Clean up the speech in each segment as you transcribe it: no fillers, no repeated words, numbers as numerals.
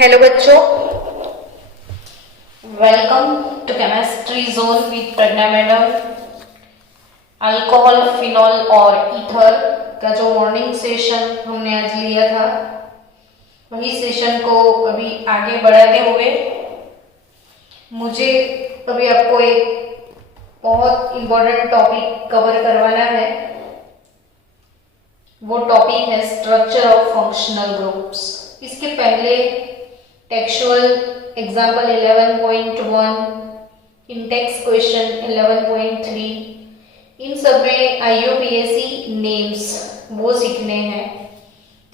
Hello बच्चों, welcome to chemistry zone with Pragya madam. Alcohol, phenol और ether का जो मॉर्निंग सेशन हमने आज लिया था, वही सेशन को अभी आगे बढ़ाते हुए मुझे अभी आपको एक बहुत इम्पोर्टेंट टॉपिक कवर करवाना है। वो टॉपिक है स्ट्रक्चर ऑफ फंक्शनल ग्रुप्स। इसके पहले टेक्सचुअल एग्जाम्पल 11.1, इंटेक्स क्वेश्चन 11.3, इन सब में IUPAC नेम्स वो सीखने हैं।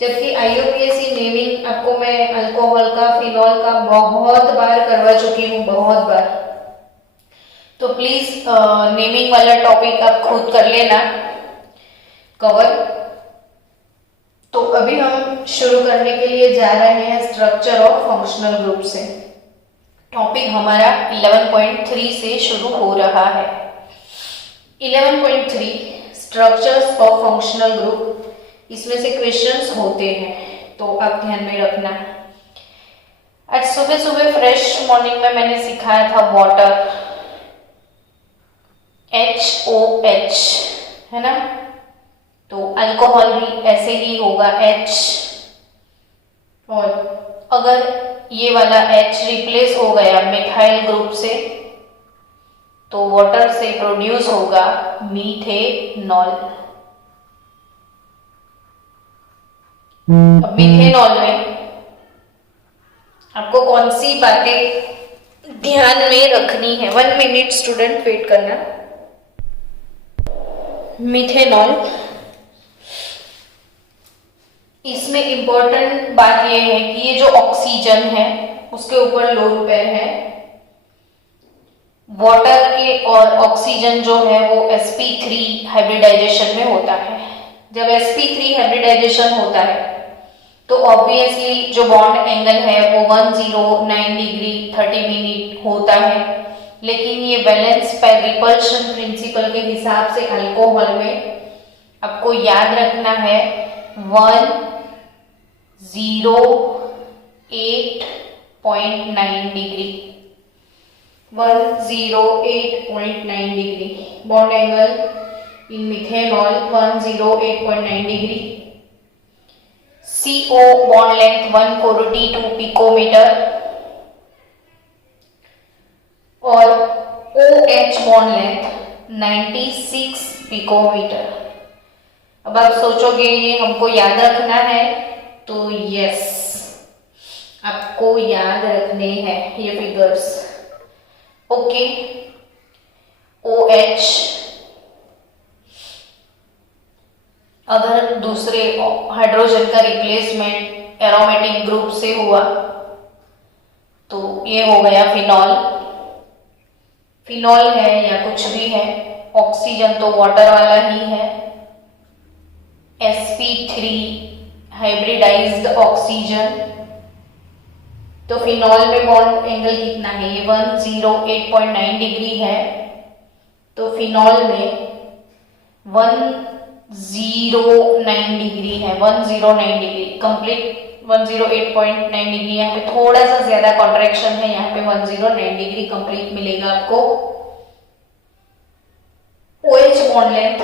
जबकि IUPAC नेमिंग आपको मैं अल्कोहल का, फिनॉल का बहुत बार करवा चुकी हूँ, बहुत बार। तो प्लीज नेमिंग वाला टॉपिक आप खुद कर लेना कवर। तो अभी हम शुरू करने के लिए जा रहे हैं स्ट्रक्चर ऑफ फंक्शनल ग्रुप से। टॉपिक हमारा 11.3 से शुरू हो रहा है। 11.3 स्ट्रक्चर्स ऑफ फंक्शनल ग्रुप, इसमें से क्वेश्चंस होते हैं, तो आप ध्यान में रखना। आज सुबह सुबह फ्रेश मॉर्निंग में मैंने सिखाया था वाटर, HOH, है ना। तो अल्कोहल भी ऐसे ही होगा H, और अगर ये वाला H रिप्लेस हो गया मिथाइल ग्रुप से तो वाटर से प्रोड्यूस होगा मीथेनॉल। अब मीथेनॉल में आपको कौन सी बातें ध्यान में रखनी है? 1 मिनट स्टूडेंट, वेट करना। मीथेनॉल, इसमें इंपॉर्टेंट बात यह है कि ये जो ऑक्सीजन है उसके ऊपर लोन पेयर है। वाटर के और ऑक्सीजन जो है वो sp3 हाइब्रिडाइजेशन में होता है। जब sp3 हाइब्रिडाइजेशन होता है तो ऑब्वियसली जो बॉन्ड एंगल है वो 109 डिग्री 30 मिनट होता है। लेकिन ये बैलेंस पर रिपल्शन प्रिंसिपल के हिसाब से अल्कोहल में आपको याद रखना है 108.9 degree, 108.9 degree bond angle in methanol 108.9 degree. CO bond length 142 picometre और OH बॉन्ड लेंथ 96 पिकोमीटर। अब आप सोचोगे ये हमको याद रखना है, तो यस, आपको याद रखने हैं ये फिगर्स। ओके, OH अगर दूसरे हाइड्रोजन का रिप्लेसमेंट एरोमेटिक ग्रुप से हुआ तो ये हो गया फिनॉल। फिनॉल है या कुछ भी है, ऑक्सीजन तो वाटर वाला ही है। sp3 हाइब्रिडाइज्ड ऑक्सीजन, तो फिनॉल में बॉन्ड एंगल कितना है? ये 108.9 डिग्री है। तो फिनॉल में 109 डिग्री है, 109 डिग्री कंप्लीट 108.9 डिग्री। यहाँ पे थोड़ा सा ज्यादा कॉन्ट्रैक्शन है, यहाँ पे 109 डिग्री कंप्लीट मिलेगा आपको। OH बॉन्ड लेंथ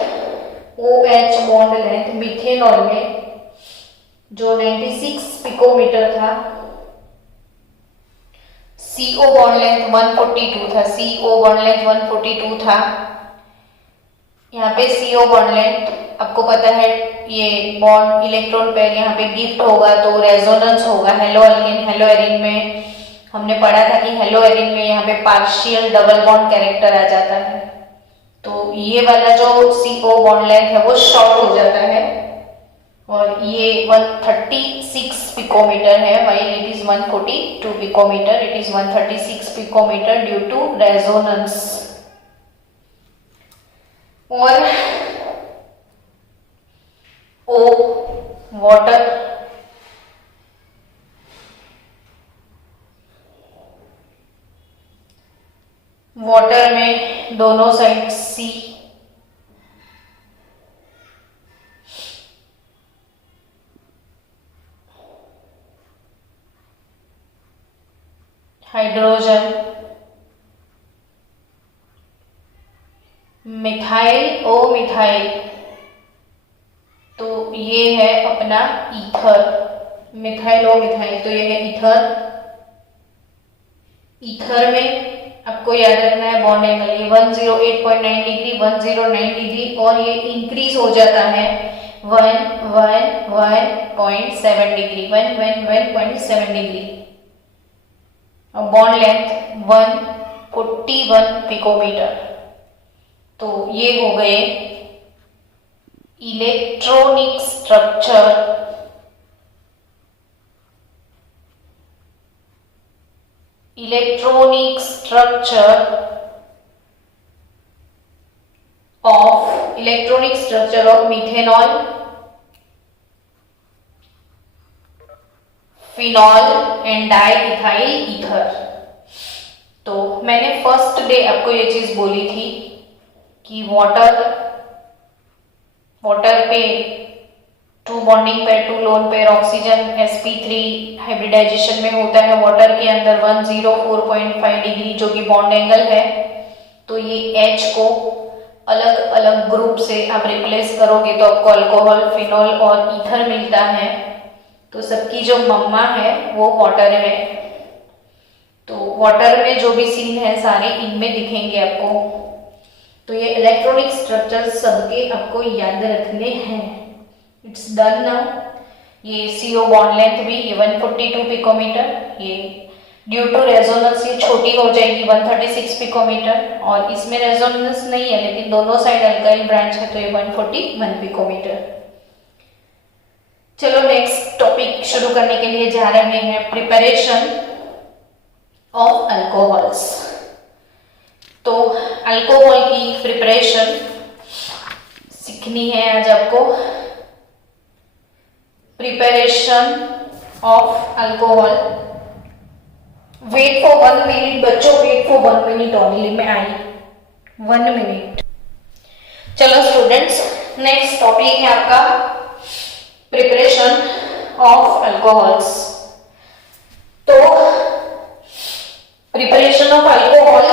मिथेनॉल में जो 96 पिकोमीटर था, CO बॉन्ड लेंथ 142 था, CO बॉन्ड लेंथ 142 था। यहाँ पे CO बॉन्ड लेंथ आपको पता है, ये बॉन्ड इलेक्ट्रॉन पेयर यहाँ पे गिफ्ट होगा तो रेजोनेंस होगा। हेलो एल्केन, हेलो एरिन में हमने पढ़ा था कि हेलो एरिन में यहाँ पे पार्शियल डबल बॉन्ड कैरेक्टर आ जाता है, तो ये वाला जो CO बॉन्ड लेंथ है वो शॉर्ट हो जाता है और ये 136 पिकोमीटर है, while it is 142 picometre, it is 136 picometre due to resonance. और O वाटर, वाटर में दोनों side C, hydrogen, methyl O methyl, तो ये है अपना ईथर, मिथाइल ओ मिथाइल, तो ये है ईथर। ईथर में आपको याद रखना है बॉन्ड एंगल, ये 108.9 डिग्री, 109 डिग्री, और ये इंक्रीज हो जाता है 111.7 डिग्री, 111.7 डिग्री। और बॉन्ड लेंथ 141 पिकोमीटर। तो ये हो गए electronic structure of methanol, phenol and diethyl ether. तो मैंने फर्स्ट डे आपको ये चीज बोली थी कि वाटर पे 2 bonding pair, 2 lone pair oxygen sp3 hybridisation में होता है वाटर के अंदर 104.5 डिग्री, जो कि बॉन्ड एंगल है। तो ये H को अलग अलग ग्रुप से आप रिप्लेस करोगे तो आपको अल्कोहल, फिनॉल और ईथर मिलता है। तो सबकी जो मम्मा है वो वाटर है। तो वाटर में जो भी सीन है सारे इनमें दिखेंगे आपको। तो ये इलेक्ट्रॉनिक स्ट्रक्चर सबके आपको याद रखने हैं। It's done now. ये CO बॉन्ड लेंथ भी ये 142 पिकोमीटर, ये ड्यू टू रेजोनेंस ये छोटी हो जाएगी 136 पिकोमीटर, और इसमें रेजोनेंस नहीं है लेकिन दोनों साइड अल्काइल ब्रांच है तो ये 141 पिकोमीटर। चलो नेक्स्ट टॉपिक शुरू करने के लिए जा रहे हैं प्रिपरेशन ऑफ अल्कोहल्स। तो अल्कोहल की प्रिपरेशन सीखनी है आज आपको। Preparation of alcohol. Wait for 1 minute बच्चों, वेट फॉर 1 मिनट ओनली, मैं आई 1 मिनट। चलो स्टूडेंट्स, नेक्स्ट टॉपिक है आपका प्रिपरेशन ऑफ अल्कोहल्स। तो प्रिपरेशन ऑफ अल्कोहल,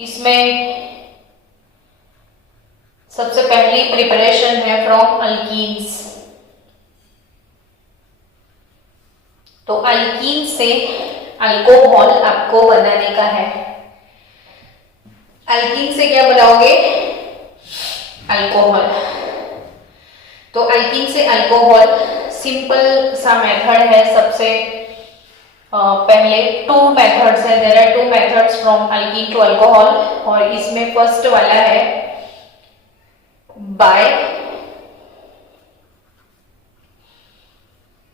इसमें सबसे पहली प्रिपरेशन है फ्रॉम अल्कीन्स। तो अल्कीन से अल्कोहल आपको बनाने का है। अल्कीन से क्या बनाओगे? अल्कोहल। तो अल्कीन से अल्कोहल सिंपल सा मेथड है। सबसे पहले 2 मेथड्स है, there are 2 methods from alkene to alcohol, और इसमें फर्स्ट वाला है बाय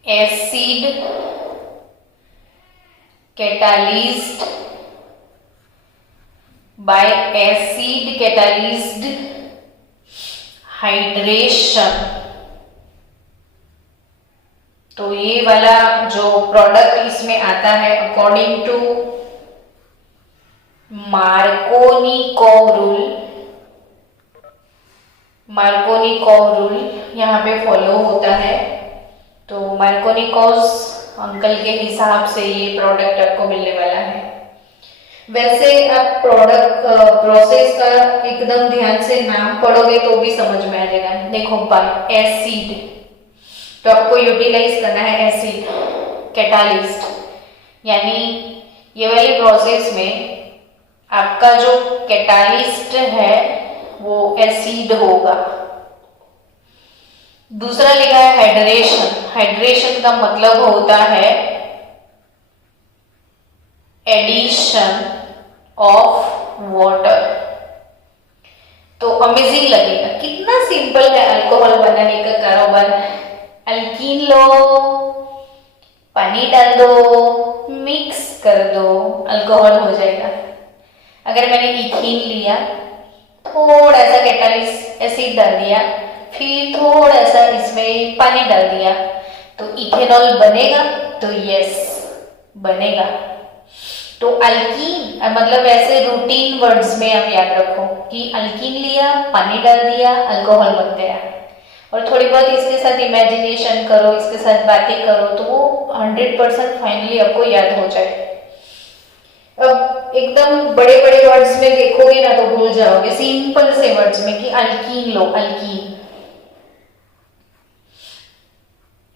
एसिड कैटालिज्ड, हाइड्रेशन। तो ये वाला जो प्रोडक्ट इसमें आता है अकॉर्डिंग टू मार्कोनिकोव रूल यहाँ पे फॉलो होता है। तो मार्कोनिकोव अंकल के हिसाब से ये प्रोडक्ट आपको मिलने वाला है। वैसे आप प्रोडक्ट प्रोसेस का एकदम ध्यान से नाम पढ़ोगे तो भी समझ में आ जाएगा। देखो बाय एसिड, तो आपको यूटिलाइज करना है एसिड कैटालिस्ट, यानी ये वाली प्रोसेस में आपका जो कैटालिस्ट है वो एसिड होगा। दूसरा लिखा है हाइड्रेशन। हाइड्रेशन का मतलब होता है एडिशन ऑफ वाटर। तो अमेजिंग लगेगा, कितना सिंपल है अल्कोहल बनाने का कारोबार। अल्कीन लो, पानी डाल दो, मिक्स कर दो, अल्कोहल हो जाएगा। अगर मैंने इथीन लिया, थोड़ा सा कैटालिस्ट एसिड डाल दिया, फिर थोड़ा सा इसमें पानी डाल दिया, तो इथेनॉल बनेगा। तो यस, बनेगा। तो अल्कीन मतलब ऐसे रूटीन वर्ड्स में आप याद रखो कि अल्कीन लिया, पानी डाल दिया, अल्कोहल बन गया। और थोड़ी बहुत इसके साथ इमेजिनेशन करो, इसके साथ बातें करो, तो वो 100% फाइनली आपको याद हो जाए। अब एकदम बड़े बड़े वर्ड्स में देखोगे ना तो भूल जाओगे, सिंपल से वर्ड्स में कि अल्कीन लो, अल्कीन।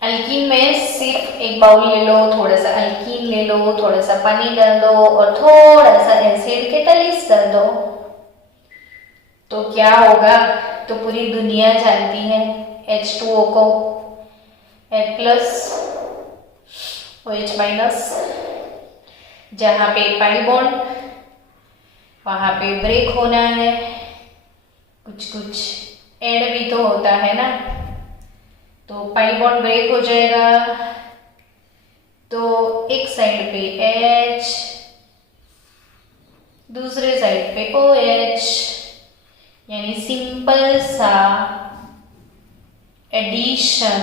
अल्कीन में सिर्फ एक बाउल ले लो, थोड़ा सा अल्कीन ले लो, थोड़ा सा पानी डाल दो और थोड़ा सा एसिड कैटालिस्ट डाल दो, तो क्या होगा? तो पूरी दुनिया जानती है H2O को H+ OH-, जहां पे पाई बॉन्ड वहां पे ब्रेक होना है, कुछ कुछ एड भी तो होता है ना, तो पाई बॉन्ड ब्रेक हो जाएगा, तो एक साइड पे H, दूसरे साइड पे OH, यानी सिंपल सा एडिशन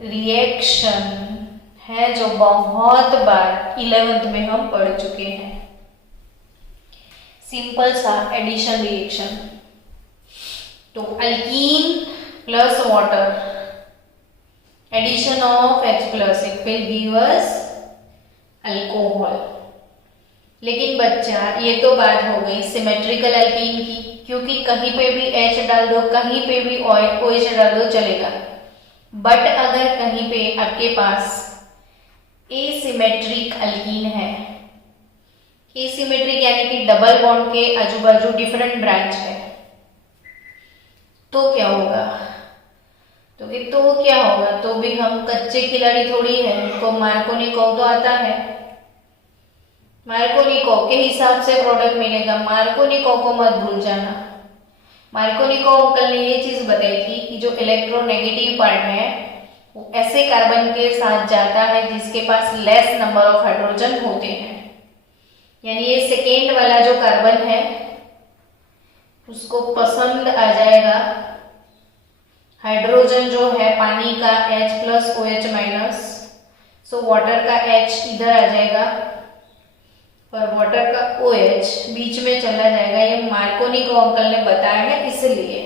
रिएक्शन है जो बहुत बार 11th में हम पढ़ चुके हैं। सिंपल सा एडिशन रिएक्शन, तो alkene plus water, addition of H+, it will give us alcohol. लेकिन बच्चा, ये तो बात हो गई सिमेट्रिकल अल्कीन की, क्योंकि कहीं पे भी H डाल दो, कहीं पे भी OH डाल दो, चलेगा। बट अगर कहीं पे आपके पास एसिमेट्रिक अल्कीन है, एसिमेट्रिक यानी कि डबल बॉन्ड के आजू बाजू डिफरेंट ब्रांच है, तो क्या होगा? तो क्या होगा? तो भी हम कच्चे खिलाड़ी थोड़ी है, हमको मार्कोनिकोव तो आता है, मार्कोनिकोव के हिसाब से प्रोडक्ट मिलेगा। मार्कोनिकोव को मत भूल जाना। मार्कोनिकोव अंकल ने ये चीज बताई थी कि जो इलेक्ट्रोनेगेटिव पार्ट है वो ऐसे कार्बन के साथ जाता है जिसके पास लेस नंबर ऑफ हाइड्रोजन होते हैं, यानी ये सेकेंड वाला जो कार्बन है उसको पसंद आ जाएगा हाइड्रोजन जो है पानी का H+ OH-, सो वाटर का H इधर आ जाएगा और वाटर का OH बीच में चला जाएगा। ये मार्कोनिकोव अंकल ने बताया है इसलिए।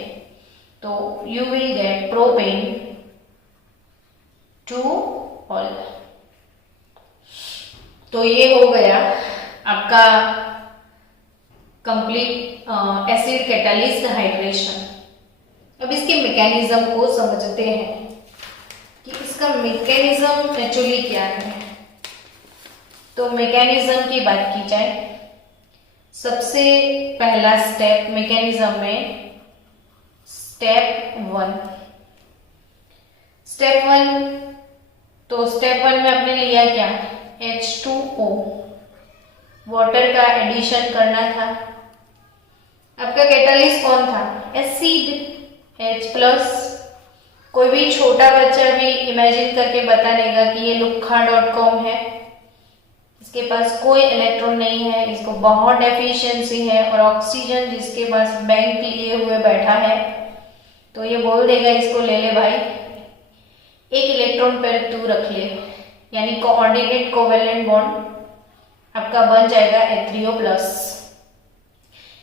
तो you will get propane 2 all. तो ये हो गया आपका कंप्लीट एसिड कैटालिस्ट हाइड्रेशन। अब इसके मैकेनिज्म को समझते हैं कि इसका मैकेनिज्म एक्चुअली क्या है। तो मैकेनिज्म की बात की जाए, सबसे पहला स्टेप मैकेनिज्म में स्टेप 1। तो स्टेप 1 में आपने लिया क्या? H2O, वाटर का एडिशन करना था। आपका कैटालिस्ट कौन था? Acid H+। कोई भी छोटा बच्चा भी इमेजिन करके बता देगा कि ये lukha.com है, इसके पास कोई इलेक्ट्रॉन नहीं है, इसको बहुत डेफिशिएंसी है, और ऑक्सीजन जिसके पास बैंक लिए हुए बैठा है, तो ये बोल देगा इसको ले ले भाई, एक इलेक्ट्रॉन पर तू रख ले, यानी कोऑर्डिनेट कोवेलेंट बॉन्ड आपका बन जाएगा H3O+।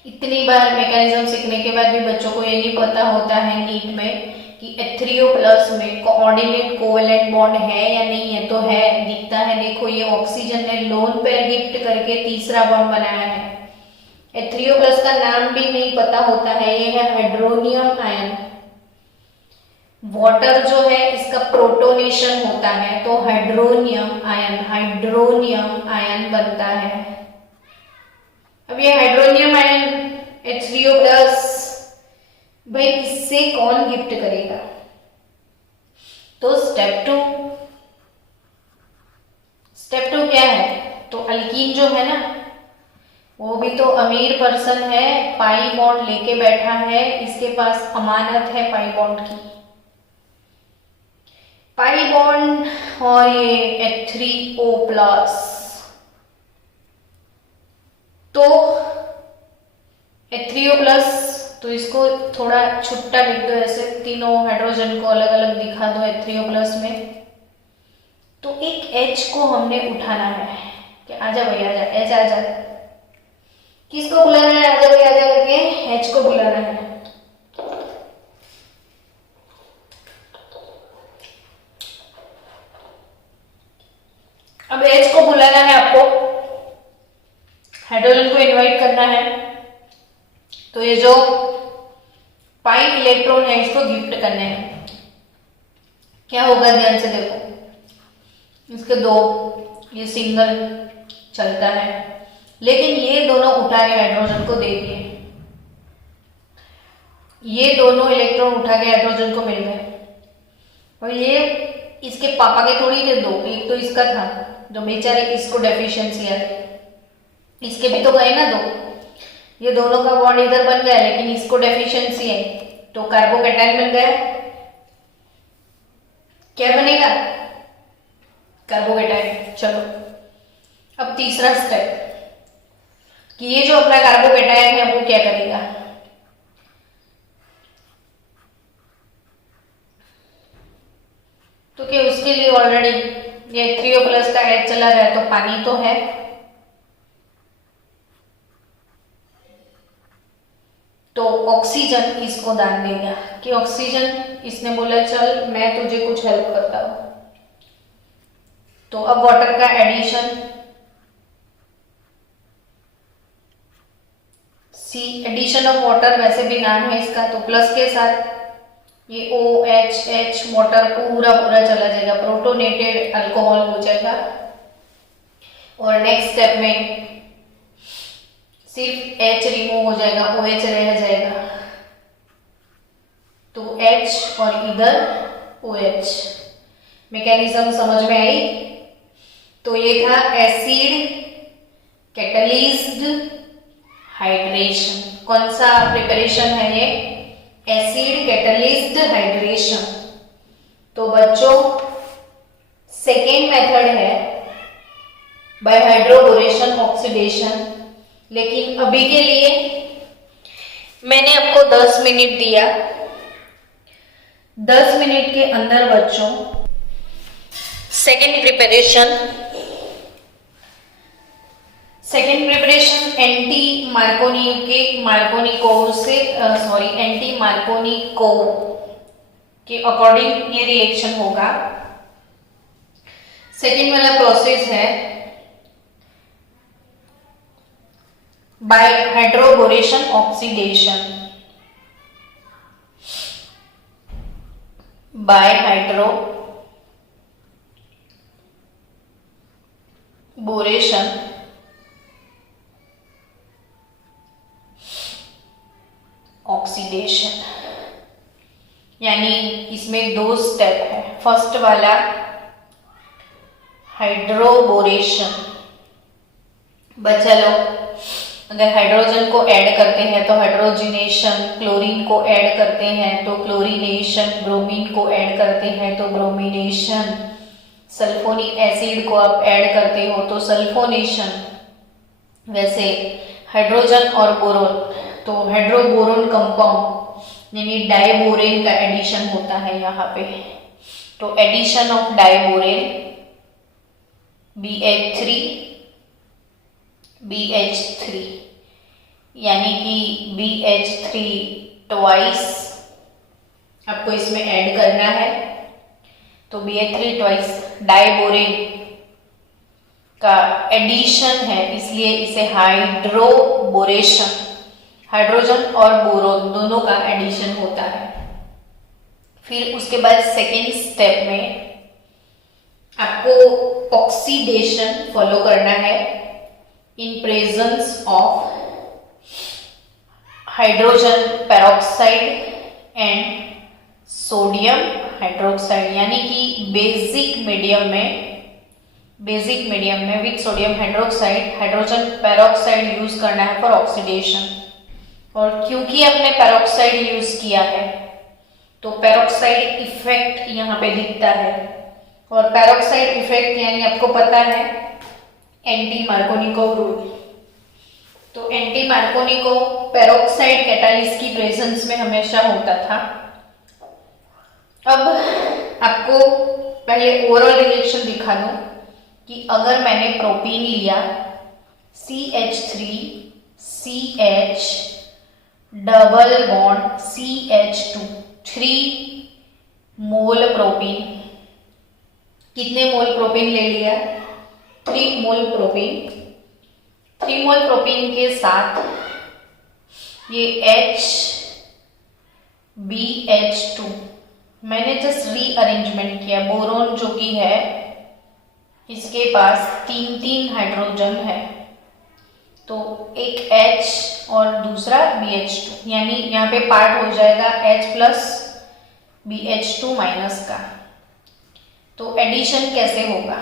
इतनी बार मैकेनिज्म सीखने के बाद भी बच्चों को ये नहीं पता होता है नीट में कि H3O+ में कोऑर्डिनेट कोवेलेंट बॉन्ड है या नहीं है। तो है, दिखता है, देखो ये ऑक्सीजन ने लोन पेयर गिफ्ट करके तीसरा बॉन्ड बनाया है। H3O+ का नाम भी नहीं पता होता है, ये है हाइड्रोनियम आयन। वाटर जो है इसका प्रोटोनेशन होता है तो हाइड्रोनियम आयन बनता है। अब ये हाइड्रोनियम आयन H3O+, भाई इससे कौन गिफ्ट करेगा? तो स्टेप 2 क्या है? तो अल्कीन जो है ना, वो भी तो अमीर पर्सन है, पाई बॉन्ड लेके बैठा है, इसके पास अमानत है पाई बॉन्ड की। पाई बॉन्ड और ये H3O+, तो H3O+, तो इसको थोड़ा छुट्टा लिख दो, ऐसे तीनों हाइड्रोजन को अलग अलग दिखा दो H3O+ में। तो एक H को हमने उठाना है कि आजा भाई आजा, H आजा। किसको बुलाना है? आजा भाई आजा करके H को बुलाना है। OH को बुलाना है आपको, हाइड्रोजन को इनवाइट करना है, तो ये जो 5 इलेक्ट्रॉन है इसको गिफ्ट करने हैं। क्या होगा ध्यान से देखो, इसके 2, ये सिंगल चलता है, लेकिन ये दोनों उठा के हाइड्रोजन को दे दिए, ये दोनों इलेक्ट्रॉन उठा के हाइड्रोजन को मिल गए, और ये इसके पापा के थोड़ी थे 2, एक तो इसका था जो बेचारे इसको डेफिशिएंसी आ गई, इसके भी तो गए ना 2, ये दोनों का बॉन्ड इधर बन गया, लेकिन इसको डेफिशिएंसी है तो कार्बोकैटायन बन गया। क्या बनेगा? कार्बोकैटायन। चलो अब तीसरा स्टेप कि ये जो अपना कार्बोकैटायन है वो क्या करेगा, तो क्या उसके लिए ऑलरेडी ये 3O+ का H चला गया, तो पानी तो है, तो ऑक्सीजन इसको दान देगा कि ऑक्सीजन, इसने बोला चल मैं तुझे कुछ हेल्प करता हूं, तो अब वाटर का addition, see addition of water वैसे भी नाम है इसका, तो प्लस के साथ ये OH वाटर पूरा चला जाएगा, प्रोटोनेटेड अल्कोहल हो जाएगा, और नेक्स्ट स्टेप में सिर्फ H रिमूव हो जाएगा, OH रह जाएगा, तो H और इधर OH। मैकेनिज्म समझ में आई? तो ये था एसिड कैटलिज्ड हाइड्रेशन। कौन सा प्रिपरेशन है ये? Acid catalyzed hydration. तो बच्चों सेकेंड मेथड है बाय हाइड्रोबोरेशन ऑक्सीडेशन, लेकिन अभी के लिए मैंने आपको 10 मिनट दिया, 10 मिनट के अंदर बच्चों सेकेंड प्रिपरेशन एंटी मार्कोनिको के अकॉर्डिंग ये रिएक्शन होगा। सेकेंड वाला प्रोसेस है by hydroboration oxidation, by hydroboration oxidation, यानी इसमें 2 स्टेप है। फर्स्ट वाला हाइड्रोबोरेशन, बच्चा लोग अगर हाइड्रोजन को ऐड करते हैं तो हाइड्रोजिनेशन, क्लोरीन को ऐड करते हैं तो क्लोरीनेशन, ब्रोमीन को ऐड करते हैं तो ब्रोमिनेशन, सल्फोनिक एसिड को आप ऐड करते हो तो सल्फोनेशन। वैसे हाइड्रोजन और बोरोन, तो हाइड्रोबोरोन कंपाउंड यानी डाइबोरेन का एडिशन होता है यहाँ पे, तो एडिशन ऑफ डाइबोरेन BH3 यानी कि BH3 ट्वाइस आपको इसमें ऐड करना है, तो BH3 ट्वाइस डाइबोरेन का एडिशन है, इसलिए इसे हाइड्रोबोरेशन, हाइड्रोजन और बोरोन दोनों का एडिशन होता है। फिर उसके बाद सेकेंड स्टेप में आपको ऑक्सीडेशन फॉलो करना है in presence of hydrogen peroxide and sodium hydroxide, यानी कि बेसिक मीडियम में with sodium hydroxide hydrogen peroxide use करना है फॉर ऑक्सीडेशन। और क्योंकि आपने पेरोक्साइड यूज किया है तो पेरोक्साइड इफेक्ट यहाँ पे दिखता है, और पेरोक्साइड इफेक्ट यानी आपको पता है एंटी मार्कोनिकोव रूल, तो एंटी मार्कोनिकोव पेरोक्साइड कैटालिस्ट की प्रेजेंस में हमेशा होता था। अब आपको पहले ओवरऑल रिएक्शन दिखा दूं कि अगर मैंने प्रोपीन लिया CH3CH डबल बॉन्ड CH2 3 मोल प्रोपीन, कितने मोल प्रोपीन ले लिया? 3 मोल प्रोपीन, 3 मोल प्रोपीन के साथ ये HBH2 मैंने जस्ट रीअरेंजमेंट किया। बोरोन जो कि है इसके पास 3 हाइड्रोजन है, तो एक H और दूसरा BH2, यानी यहाँ पे पार्ट हो जाएगा H प्लस BH2 माइनस का। तो एडिशन कैसे होगा,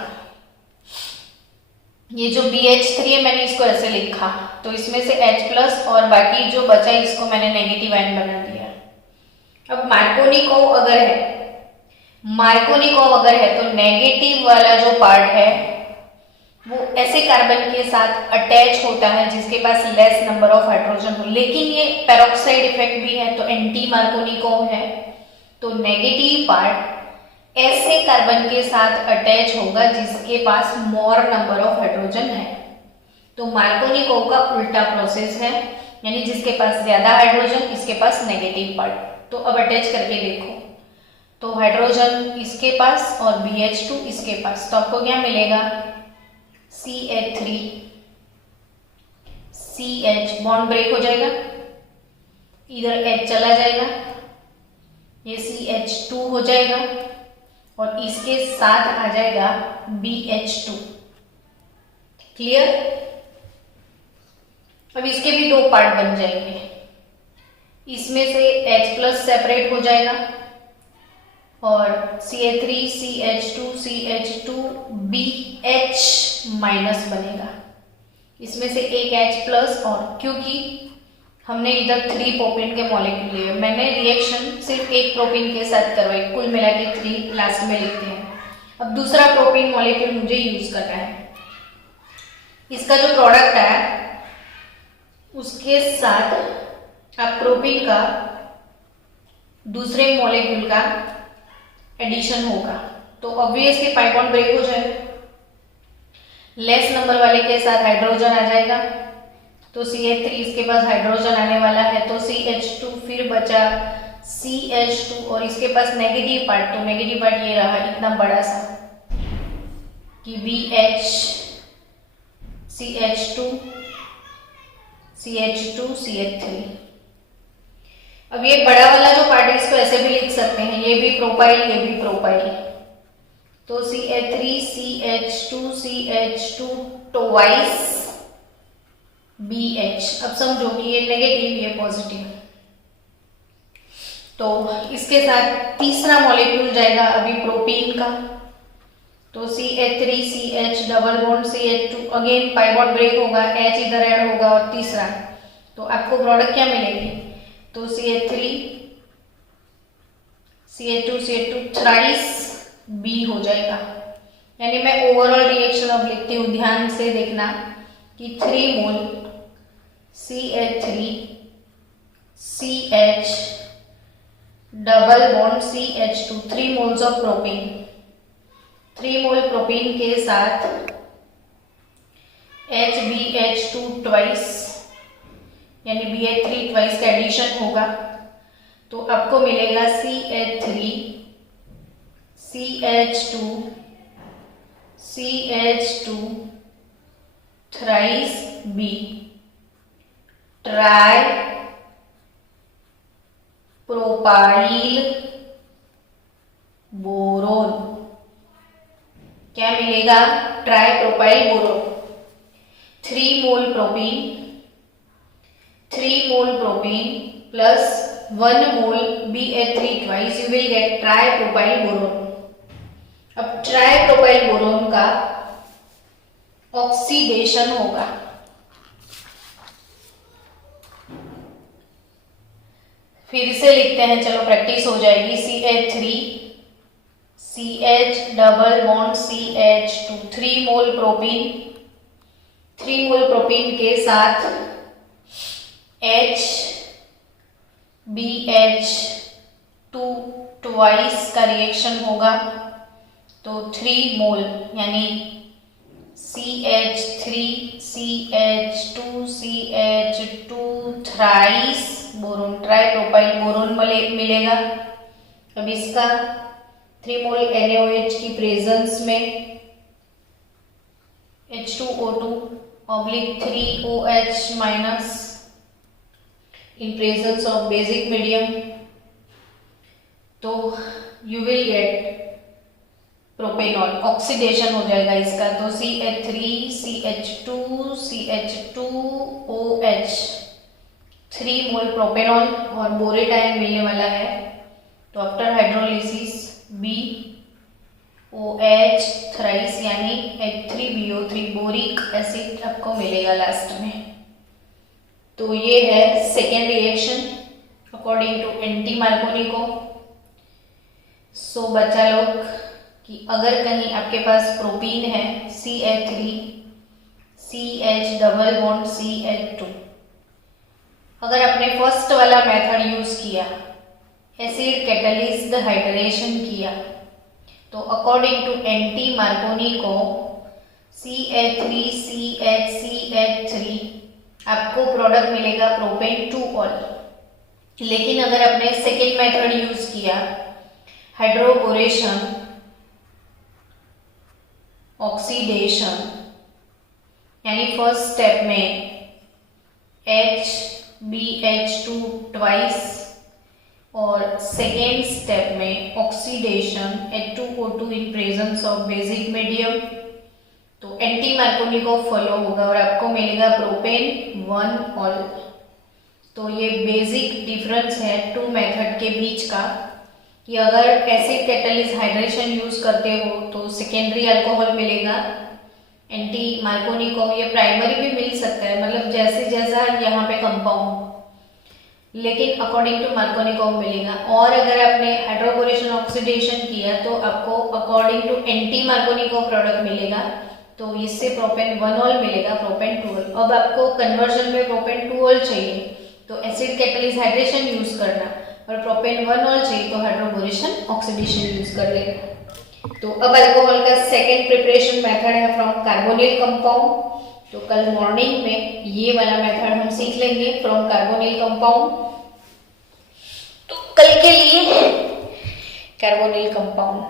ये जो BH3 है मैंने इसको ऐसे लिखा, तो इसमें से H प्लस और बाकी जो बचा इसको मैंने नेगेटिव आयन बना दिया। अब मार्कोनिकोव अगर है तो नेगेटिव वाला जो पार्ट है वो ऐसे कार्बन के साथ अटैच होता है जिसके पास लेस नंबर ऑफ हाइड्रोजन हो, लेकिन ये पेरोक्साइड इफेक्ट भी है तो एंटी मार्कोनिकोव है। तो नेगेटिव पार्ट ऐसे कार्बन के साथ अटैच होगा जिसके पास मोर नंबर ऑफ हाइड्रोजन है। तो मार्कोनिकोव का उल्टा प्रोसेस है, यानी जिसके पास ज्यादा हाइड्रोजन इसके पास नेगेटिव पार्ट। तो अब अटैच करके देखो, तो हाइड्रोजन इसके पास और BH2 इसके पास, तो आपको क्या मिलेगा CH3 CH, बॉन्ड ब्रेक हो जाएगा, इधर H चला जाएगा, ये CH2 हो जाएगा और इसके साथ आ जाएगा BH2। क्लियर। अब इसके भी 2 पार्ट बन जाएंगे, इसमें से H प्लस सेपरेट हो जाएगा और CH3 CH2 CH2 BH minus बनेगा। इसमें से एक H प्लस, और क्योंकि हमने इधर 3 प्रोपीन के मॉलिक्यूल लिए, मैंने रिएक्शन सिर्फ एक प्रोपीन के साथ करवाई, कुल मिला के 3 लास्ट में लिखते हैं। अब दूसरा प्रोपीन मॉलिक्यूल मुझे यूज करना है, इसका जो प्रोडक्ट है उसके साथ अब प्रोपीन का दूसरे मॉलिक्यूल का एडिशन होगा, तो ऑब्वियसली पाई बॉन्ड ब्रेक हो जाएगा, लेस नंबर वाले के साथ हाइड्रोजन आ जाएगा, तो CH3 इसके पास हाइड्रोजन आने वाला है, तो CH2 फिर बचा CH2 और इसके पास नेगेटिव पार्ट, तो नेगेटिव पार्ट ये रहा इतना बड़ा सा कि BH CH2 CH2 CH3। अब ये बड़ा वाला जो पार्ट है इसको ऐसे भी लिख सकते हैं, ये भी प्रोपाइल ये भी प्रोपाइल, तो CH3 CH2 CH2 twice BH। अब समझो कि ये नेगेटिव ये पॉजिटिव, तो इसके साथ तीसरा मॉलिक्यूल जाएगा अभी प्रोपीन का, तो CH3 CH double bond CH2, again pi bond break होगा, H इधर ऐड होगा और तीसरा, तो आपको प्रोडक्ट क्या मिलेगी, तो CH3 CH2 CH2 thrice B हो जाएगा। यानी मैं ओवरऑल रिएक्शन अब लिखती हूँ, ध्यान से देखना कि 3 मोल CH3 CH double bond CH2, 3 moles of propene, 3 mole propene के साथ HBH2 ट्वाइस यानी BH3 ट्वाइस का एडिशन होगा, तो आपको मिलेगा CH3 CH2 CH2 thrice B, try propyl boron. क्या मिलेगा, try propyl boron. 3 mole propene plus 1 mole BH3 twice, you will get try propyl boron. अब ट्राई प्रोपाइल बोरोन का ऑक्सीडेशन होगा, फिर से लिखते हैं, चलो प्रैक्टिस हो जाएगी। CH3 CH double bond CH2, 3 मोल प्रोपीन के साथ HBH2 ट्वाइस का रिएक्शन होगा, तो 3 मोल यानी CH3 CH2 CH2 thrice boron, try propyl boron मिलेगा। अब इसका 3 मोल NaOH की प्रेजेंस में H2O2 oblique 3OH minus in presence of basic medium, तो you will get propanol, oxidation हो जाएगा इसका, तो CH3 CH2 3 मोल प्रोपेनॉल और बोरेट आयन मिलने वाला है। तो आफ्टर हाइड्रोलिसिस BOH थ्राइस यानी H3BO3 बोरिक एसिड आपको मिलेगा लास्ट में। तो ये है second reaction according to anti Markovnikov. So बच्चा लोग कि अगर कहीं आपके पास प्रोपीन है CH3 CH double bond CH2, अगर आपने फर्स्ट वाला मेथड यूज किया, एसिड कैटलिस्ट हाइड्रेशन किया, तो अकॉर्डिंग टू एंटी मार्कोनी को CH3 CH3 आपको प्रोडक्ट मिलेगा प्रोपेन 2ऑल। लेकिन अगर आपने सेकेंड मेथड यूज किया हाइड्रोबोरेशन ऑक्सीडेशन, यानी फर्स्ट स्टेप में HBH2 ट्वाइस और सेकेंड स्टेप में oxidation H2O2 in presence of basic medium, तो एंटी मार्कोनी को फॉलो होगा और आपको मिलेगा प्रोपेन 1ऑल। तो ये बेसिक डिफरेंस है टू मेथड के बीच का कि अगर एसिड कैटलिस्ट हाइड्रेशन यूज करते हो तो सेकेंडरी अल्कोहल मिलेगा एंटी मार्कोनी को, ये प्राइमरी भी मिल सकता है, मतलब जैसे जैसा यहाँ पे कंपाउंड, लेकिन अकॉर्डिंग टू मार्कोनी को मिलेगा। और अगर आपने हाइड्रोबोरेशन ऑक्सीडेशन किया तो आपको अकॉर्डिंग टू एंटी मार्कोनी को प्रोडक्ट मिलेगा, तो इससे प्रोपेन 1ऑल मिलेगा, प्रोपेन 2ऑल। अब आपको कन्वर्जन में प्रोपेन 2ऑल चाहिए तो एसिड कैटलिस्ट हाइड्रेशन यूज करना, और प्रोपेन 1ऑल चाहिए तो हाइड्रोबोरेशन ऑक्सीडेशन यूज कर लेगा। तो अब अल्कोहल का सेकेंड प्रिपरेशन मेथड है फ्रॉम कार्बोनिल कंपाउंड। तो कल मॉर्निंग में ये वाला मेथड हम सीख लेंगे फ्रॉम कार्बोनिल कंपाउंड। तो कल के लिए कार्बोनिल कंपाउंड